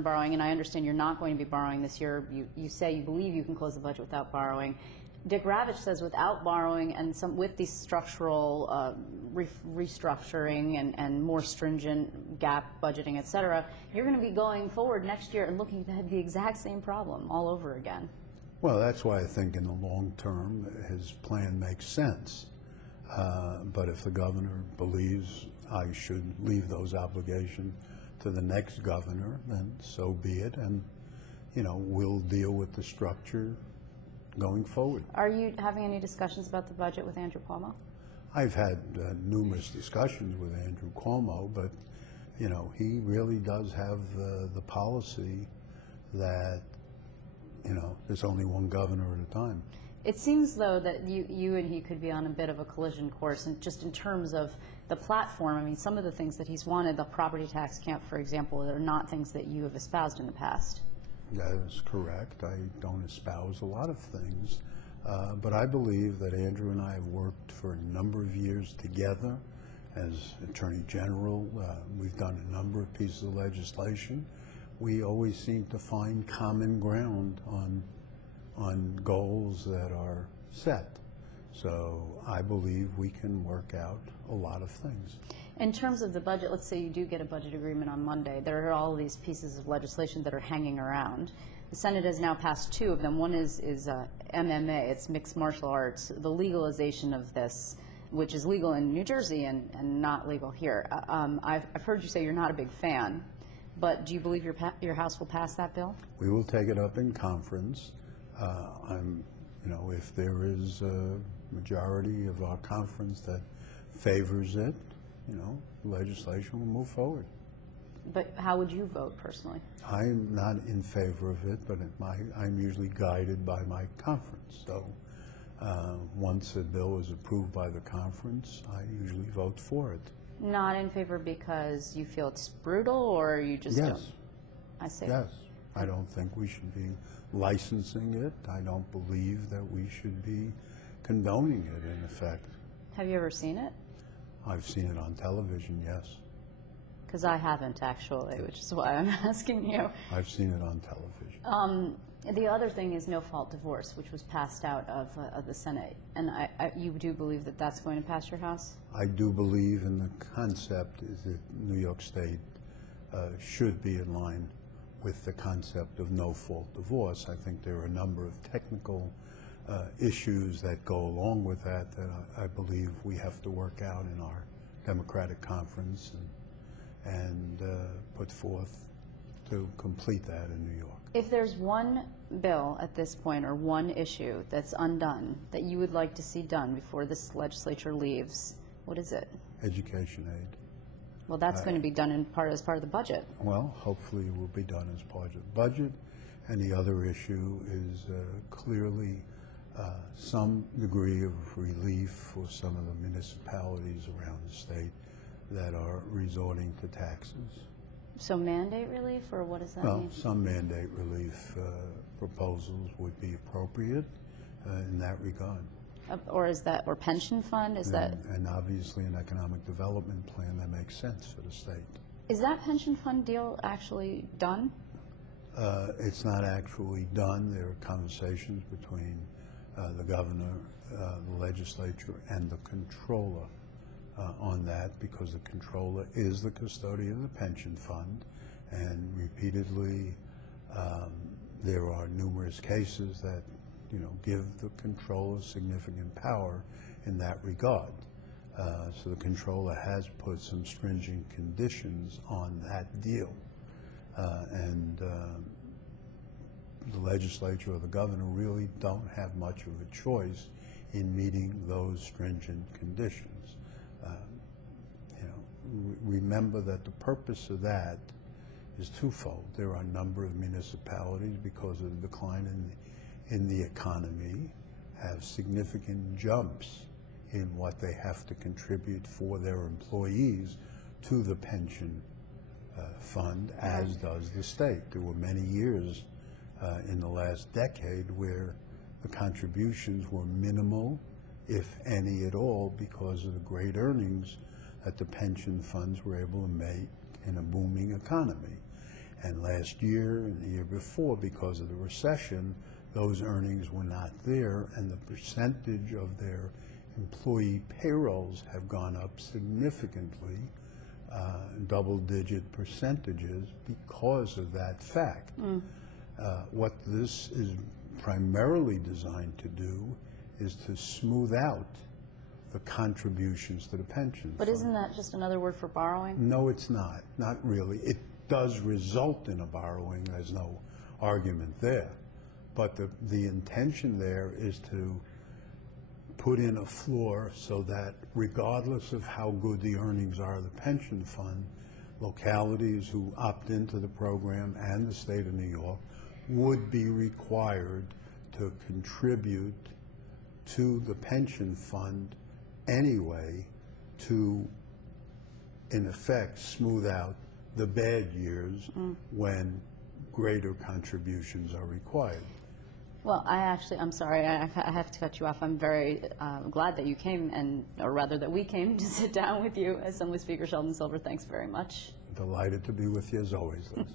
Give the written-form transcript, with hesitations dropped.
borrowing, and I understand you're not going to be borrowing this year. You say you believe you can close the budget without borrowing. Dick Ravitch says without borrowing and with these structural restructuring and more stringent gap budgeting, et cetera, you're going to be going forward next year and looking to have the exact same problem all over again. Well, that's why I think in the long term his plan makes sense. But if the governor believes I should leave those obligations to the next governor, then so be it. And, you know, we'll deal with the structure going forward. Are you having any discussions about the budget with Andrew Cuomo? I've had numerous discussions with Andrew Cuomo, but, you know, he really does have the policy that, you know, there's only one governor at a time. It seems, though, that you and he could be on a bit of a collision course, and just in terms of the platform. I mean, some of the things that he's wanted, the property tax camp, for example, are not things that you have espoused in the past. That is correct. I don't espouse a lot of things, but I believe that Andrew and I have worked for a number of years together as Attorney General. We've done a number of pieces of legislation. We always seem to find common ground on goals that are set. So I believe we can work out a lot of things. In terms of the budget, let's say you do get a budget agreement on Monday. There are all these pieces of legislation that are hanging around. The Senate has now passed two of them. One is MMA, it's mixed martial arts, the legalization of this, which is legal in New Jersey and not legal here. I've heard you say you're not a big fan, but do you believe your House will pass that bill? We will take it up in conference. You know, if there is a majority of our conference that favors it, you know, legislation will move forward. But how would you vote personally? I'm not in favor of it, but I'm usually guided by my conference. So once a bill is approved by the conference, I usually vote for it. Not in favor because you feel it's brutal, or you just yes. don't? I see. Yes. I don't think we should be licensing it. I don't believe that we should be condoning it, in effect. Have you ever seen it? I've seen it on television, yes. Because I haven't, actually, which is why I'm asking you. I've seen it on television. The other thing is no-fault divorce, which was passed out of the Senate. And you do believe that that's going to pass your House? I do believe in the concept is that New York State should be in line with the concept of no-fault divorce. I think there are a number of technical issues that go along with that I believe we have to work out in our Democratic conference and put forth to complete that in New York. If there's one bill at this point or one issue that's undone that you would like to see done before this legislature leaves, what is it? Education aid. Well, that's going to be done as part of the budget. Well, hopefully it will be done as part of the budget. And the other issue is clearly some degree of relief for some of the municipalities around the state that are resorting to taxes. So mandate relief, or what does that mean? Well, some mandate relief proposals would be appropriate in that regard. Or pension fund? And obviously an economic development plan that makes sense for the state. Is that pension fund deal actually done? It's not actually done. There are conversations between the governor, the legislature, and the controller on that, because the controller is the custodian of the pension fund, and repeatedly there are numerous cases that give the controller significant power in that regard. So the controller has put some stringent conditions on that deal, and the legislature or the governor really don't have much of a choice in meeting those stringent conditions. Remember that the purpose of that is twofold. There are a number of municipalities, because of the decline in the economy, have significant jumps in what they have to contribute for their employees to the pension fund, as does the state. There were many years in the last decade where the contributions were minimal, if any at all, because of the great earnings that the pension funds were able to make in a booming economy. And last year and the year before, because of the recession, those earnings were not there, and the percentage of their employee payrolls have gone up significantly, double-digit percentages, because of that fact. What this is primarily designed to do is to smooth out the contributions to the pension But fund. isn't that just another word for borrowing? No, it's not. Not really. It does result in a borrowing. There's no argument there. But the intention there is to put in a floor so that regardless of how good the earnings are of the pension fund, localities who opt into the program and the state of New York would be required to contribute to the pension fund anyway to, in effect, smooth out the bad years when greater contributions are required. Well, I'm sorry, I have to cut you off. I'm very glad that you came, or rather that we came to sit down with you. Assembly Speaker Sheldon Silver, thanks very much. Delighted to be with you as always, Liz.